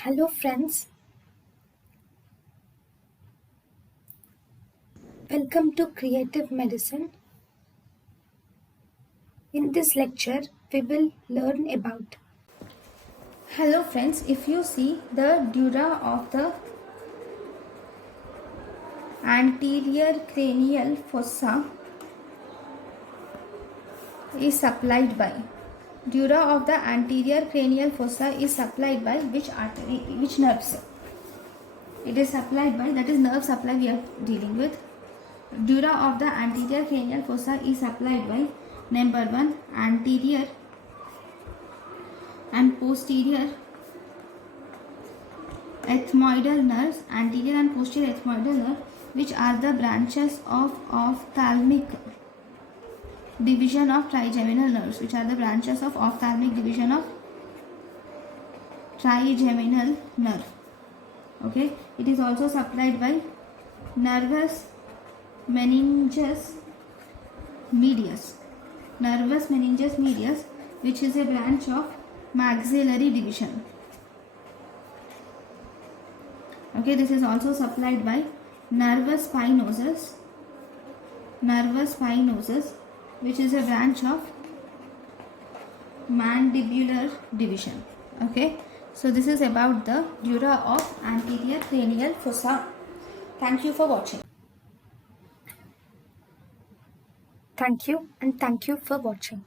Hello friends, welcome to Creative Medicine. In this lecture, we will learn about. Hello friends, if you see the dura of the anterior cranial fossa is supplied by. Dura of the anterior cranial fossa is supplied by which artery, which nerves? It is supplied by, that is nerve supply we are dealing with. Dura of the anterior cranial fossa is supplied by number 1 anterior and posterior ethmoidal nerves, anterior and posterior ethmoidal nerve, which are the branches of ophthalmic division of trigeminal nerves, which are the branches of ophthalmic division of trigeminal nerve. Okay, it is also supplied by nervus meninges medius, which is a branch of maxillary division. Okay, this is also supplied by nervus spinosus, which is a branch of mandibular division. Okay, so this is about the dura of anterior cranial fossa. Thank you for watching. Thank you and thank you for watching.